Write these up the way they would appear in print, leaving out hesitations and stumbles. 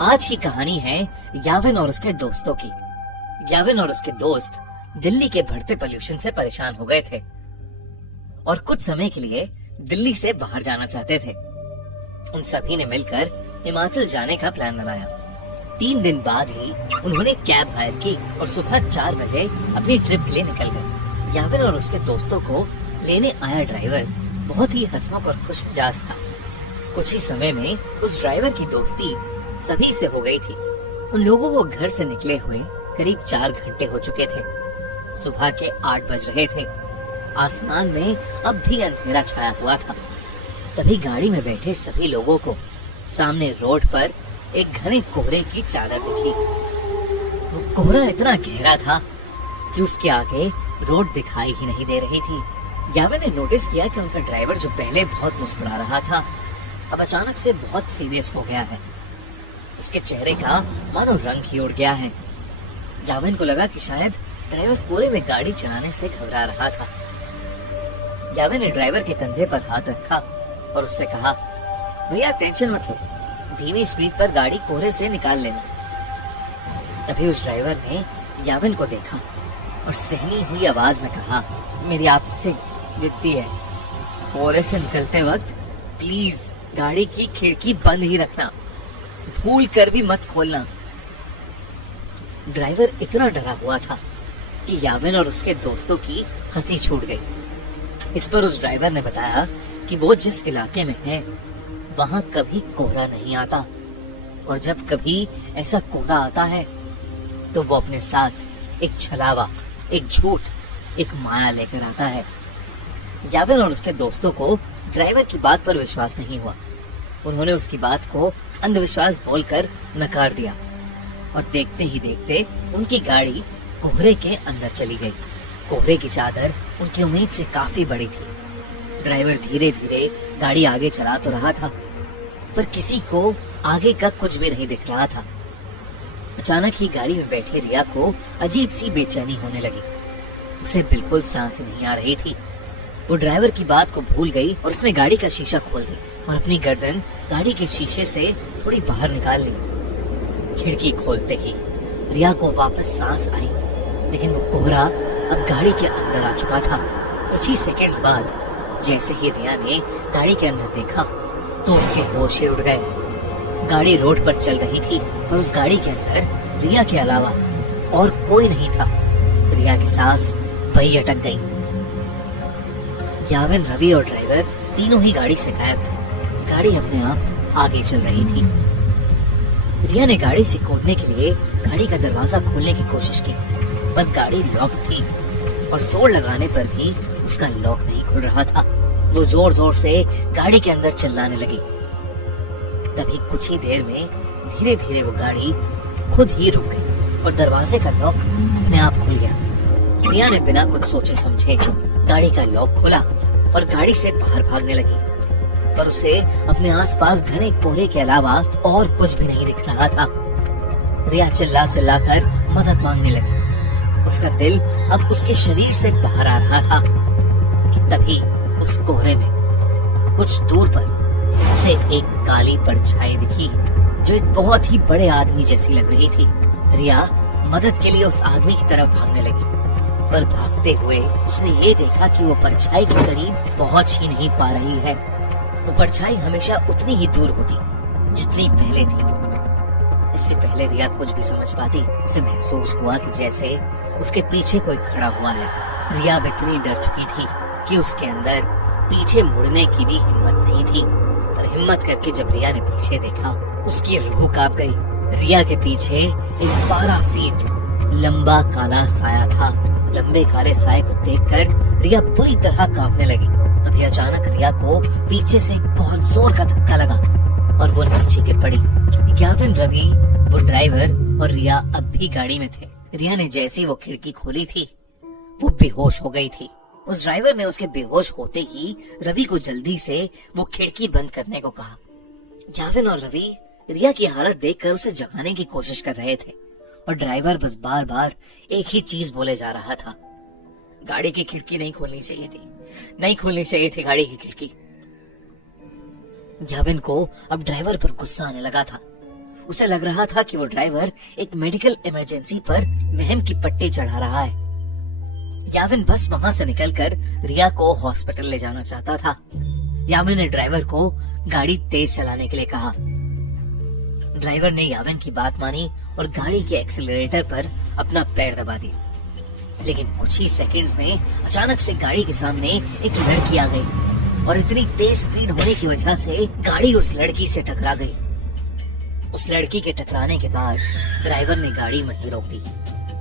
आज की कहानी है याविन और उसके दोस्तों की। याविन और उसके दोस्त दिल्ली के बढ़ते पोल्यूशन से परेशान हो गए थे और कुछ समय के लिए दिल्ली से बाहर जाना चाहते थे। उन सभी ने मिलकर हिमाचल जाने का प्लान बनाया। 3 दिन बाद ही उन्होंने कैब हायर की और सुबह 4 बजे अपनी ट्रिप के लिए निकल गए। याविन और उसके दोस्तों को लेने आया ड्राइवर बहुत ही हंसमुख और खुश मिजाज था। कुछ ही समय में उस ड्राइवर की दोस्ती सभी से हो गई थी। उन लोगों को घर से निकले हुए करीब 4 घंटे हो चुके थे। सुबह के 8 बज रहे थे। आसमान में अब भी अंधेरा छाया हुआ था। तभी गाड़ी में बैठे सभी लोगों को सामने रोड पर एक घने कोहरे की चादर दिखी। वो कोहरा इतना गहरा था कि उसके आगे रोड दिखाई ही नहीं दे रही थी। याविन ने नोटिस किया कि उनका ड्राइवर जो पहले बहुत मुस्कुरा रहा था, अब अचानक से बहुत सीरियस हो गया है। उसके चेहरे का मानो रंग ही उड़ गया है। याविन को लगा कि शायद ड्राइवर कोहरे में गाड़ी चलाने से घबरा रहा था। याविन ने ड्राइवर के कंधे पर हाथ रखा और उससे कहा, भैया टेंशन मत लो, धीमी स्पीड पर गाड़ी कोहरे से निकाल लेना। तभी उस ड्राइवर ने याविन को देखा और सहमी हुई आवाज में कहा, मेरी आपसे विनती है, कोहरे से निकलते वक्त प्लीज गाड़ी की खिड़की बंद ही रखना, भूल कर भी मत खोलना। ड्राइवर इतना डरा हुआ था कि याविन और उसके दोस्तों की हंसी छूट गई। इस पर उस ड्राइवर ने बताया कि वो जिस इलाके में है वहां कभी कोहरा नहीं आता और जब कभी ऐसा कोहरा आता है तो वो अपने साथ एक छलावा, एक झूठ, एक माया लेकर आता है। याविन और उसके दोस्तों को ड्राइवर की बात पर विश्वास नहीं हुआ। उन्होंने उसकी बात को अंधविश्वास बोलकर नकार दिया और देखते ही देखते उनकी गाड़ी कोहरे के अंदर चली गई। कोहरे की चादर उनकी उम्मीद से काफी बड़ी थी। ड्राइवर धीरे धीरे गाड़ी आगे चला तो रहा था, पर किसी को आगे का कुछ भी नहीं दिख रहा था। अचानक ही गाड़ी में बैठे रिया को अजीब सी बेचैनी होने लगी। उसे बिल्कुल सांस नहीं आ रही थी। वो ड्राइवर की बात को भूल गई और उसने गाड़ी का शीशा खोल दिया और अपनी गर्दन गाड़ी के शीशे से थोड़ी बाहर निकाल ली। खिड़की खोलते ही रिया को वापस सांस आई, लेकिन वो कोहरा अब गाड़ी के अंदर आ चुका था। कुछ ही सेकंड्स बाद जैसे ही रिया ने गाड़ी के अंदर देखा तो उसके होश ही उड़ गए। गाड़ी रोड पर चल रही थी पर उस गाड़ी के अंदर रिया के अलावा और कोई नहीं था। रिया की सांस वही अटक गई। याविन, रवि और ड्राइवर तीनों ही गाड़ी से गायब थे। गाड़ी अपने आप आगे चल रही थी। रिया ने गाड़ी से कूदने के लिए गाड़ी का दरवाजा खोलने की कोशिश की, पर गाड़ी लॉक थी और जोर लगाने पर भी उसका लॉक नहीं खुल रहा था। वो जोर जोर से गाड़ी के अंदर चिल्लाने लगी। तभी कुछ ही देर में धीरे धीरे वो गाड़ी खुद ही रुक गई और दरवाजे का लॉक अपने आप खुल गया। रिया ने बिना कुछ सोचे समझे गाड़ी का लॉक खोला और गाड़ी से बाहर भागने लगी, पर उसे अपने आसपास घने कोहरे के अलावा और कुछ भी नहीं दिख रहा था। रिया चिल्ला चिल्ला कर मदद मांगने लगी। उसका दिल अब उसके शरीर से बाहर आ रहा था कि तभी उस कोहरे में कुछ दूर पर उसे एक काली परछाई दिखी जो एक बहुत ही बड़े आदमी जैसी लग रही थी। रिया मदद के लिए उस आदमी की तरफ भागने लगी, पर भागते हुए उसने ये देखा कि वो परछाई के करीब पहुंच ही नहीं पा रही है। वो परछाई हमेशा उतनी ही दूर होती जितनी पहले थी। इससे पहले रिया कुछ भी समझ पाती, उसे महसूस हुआ कि जैसे उसके पीछे कोई खड़ा हुआ है। रिया अब इतनी डर चुकी थी कि उसके अंदर पीछे मुड़ने की भी हिम्मत नहीं थी। और हिम्मत करके जब रिया ने पीछे देखा, उसकी रूह कांप गई। रिया के पीछे एक 12 फीट लंबा काला साया था। लंबे काले साए को देखकर रिया पूरी तरह कांपने लगी। तभी अचानक रिया को पीछे से एक बहुत जोर का धक्का लगा और वो नीचे गिर पड़ी। याविन, रवि, वो ड्राइवर और रिया अब भी गाड़ी में थे। रिया ने जैसी वो खिड़की खोली थी वो बेहोश हो गई थी। उस ड्राइवर ने उसके बेहोश होते ही रवि को जल्दी से वो खिड़की बंद करने को कहा। याविन और रवि रिया की हालत देखकर उसे जगाने की कोशिश कर रहे थे और ड्राइवर बस बार बार एक ही चीज बोले जा रहा था, गाड़ी की खिड़की नहीं खोलनी चाहिए थी, नहीं खोलनी चाहिए थी गाड़ी की खिड़की। याविन को अब ड्राइवर पर गुस्सा आने लगा था। उसे लग रहा था कि वो ड्राइवर एक मेडिकल इमरजेंसी पर महम की पट्टी चढ़ा रहा है। याविन बस वहां से निकलकर रिया को हॉस्पिटल ले जाना चाहता था। याविन ने ड्राइवर को गाड़ी तेज चलाने के लिए कहा। ड्राइवर ने याविन की बात मानी और गाड़ी के एक्सीलरेटर पर अपना पैर दबा दिया। लेकिन कुछ ही सेकंड्स में अचानक से गाड़ी के सामने एक लड़की आ गई और इतनी तेज स्पीड होने की वजह से गाड़ी उस लड़की से टकरा गई। उस लड़की के टकराने के बाद ड्राइवर ने गाड़ी वहीं रोक दी।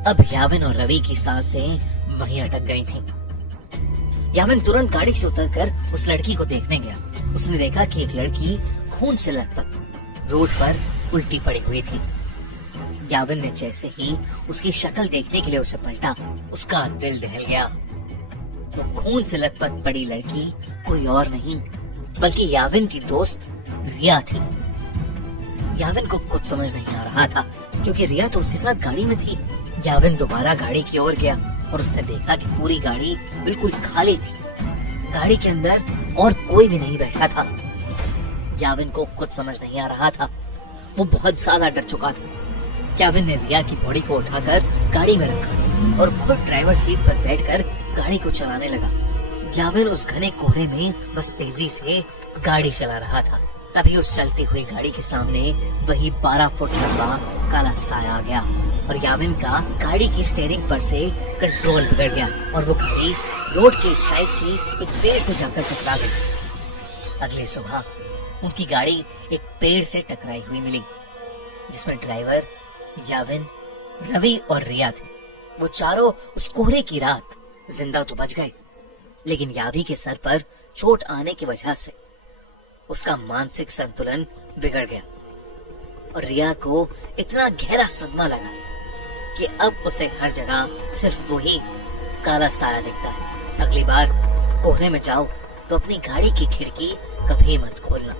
अब याविन और रवि की सांसें वहीं अटक गई थीं। याविन तुरंत गाड़ी से उतरकर उस लड़की को देखने गया। उसने देखा कि एक लड़की खून से लथपथ रोड पर उल्टी पड़ी हुई थी। याविन ने जैसे ही उसकी शक्ल देखने के लिए उसे पलटा, उसका दिल दहल गया। वो खून से लथपथ पड़ी लड़की कोई और नहीं बल्कि याविन की दोस्त रिया थी। याविन को कुछ समझ नहीं आ रहा था क्योंकि रिया तो उसके साथ गाड़ी में थी। याविन दोबारा गाड़ी की ओर गया और उसने देखा कि पूरी गाड़ी बिल्कुल खाली थी। गाड़ी के अंदर और कोई भी नहीं बैठा था। याविन को कुछ समझ नहीं आ रहा था। वो बहुत ज्यादा डर चुका था। याविन ने रिया की बॉडी को उठाकर गाड़ी में रखा और खुद ड्राइवर सीट पर बैठकर गाड़ी को चलाने लगा। याविन उस घने कोहरे में बस तेजी से गाड़ी चला रहा था। तभी उस चलती हुई गाड़ी के सामने वही 12 फुट लंबा काला साया आ गया और याविन का गाड़ी की स्टीयरिंग पर से कंट्रोल बिगड़ गया और वो गाड़ी रोड के एक साइड की एक पेड़ से जाकर टकरा गई। अगली सुबह उनकी गाड़ी एक पेड़ से टकराई हुई मिली जिसमें ड्राइवर, याविन, रवि और रिया थे। वो चारों उस कोहरे की रात जिंदा तो बच गए, लेकिन यावी के सर पर चोट आने की वजह से उसका मानसिक संतुलन बिगड़ गया और रिया को इतना गहरा सदमा लगा कि अब उसे हर जगह सिर्फ वही काला साया दिखता है। अगली बार कोहरे में जाओ तो अपनी गाड़ी की खिड़की कभी मत खोलना।